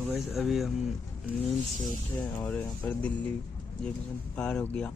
तो गाइस अभी हम नींद से उठे और यहाँ पर दिल्ली जंक्शन पार हो गया।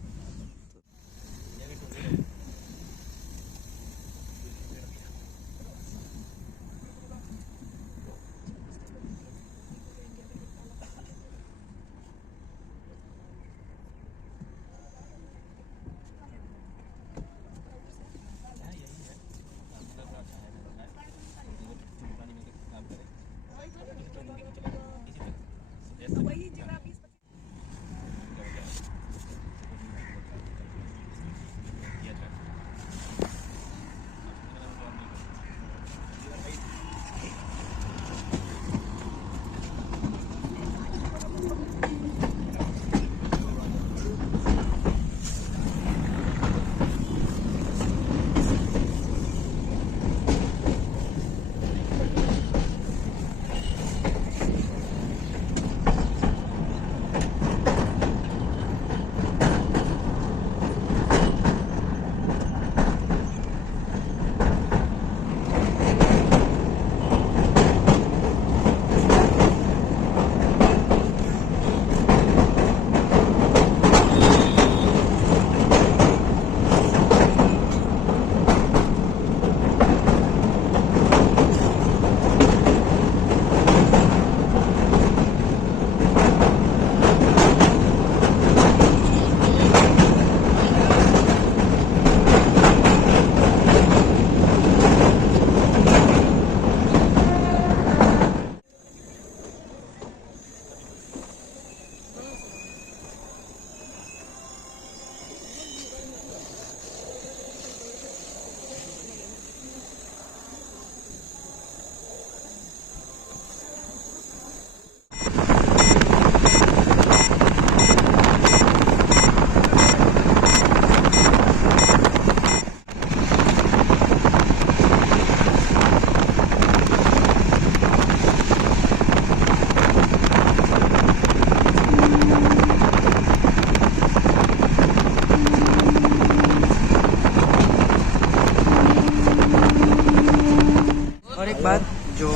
बात जो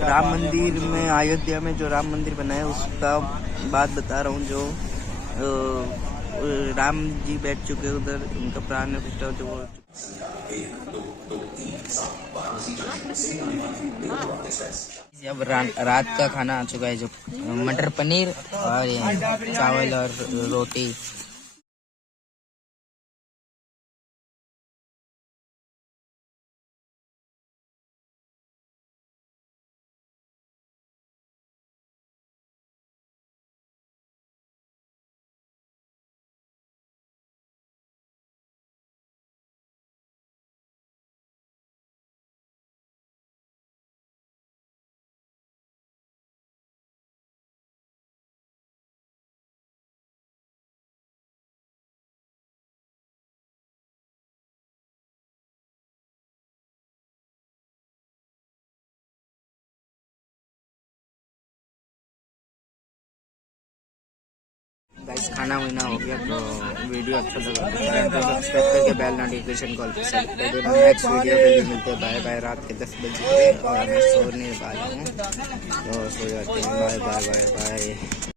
राम मंदिर में, अयोध्या में जो राम मंदिर बना है उसका बात बता रहा हूँ। जो राम जी बैठ चुके उधर, उनका प्राण प्रतिष्ठा जो वो अब रात का खाना आ चुका है, जो मटर पनीर और चावल और रोटी। गाइस खाना वाना हो गया, तो वीडियो अच्छा लगा तो सब्सक्राइब करके बेल नोटिफिकेशन कॉल पे सेट कर देना। नेक्स्ट वीडियो पे मिलते हैं। Bye bye. रात के 10 बजे और मैं सोने वाला हूँ, तो सो जाते हैं। Bye bye bye bye.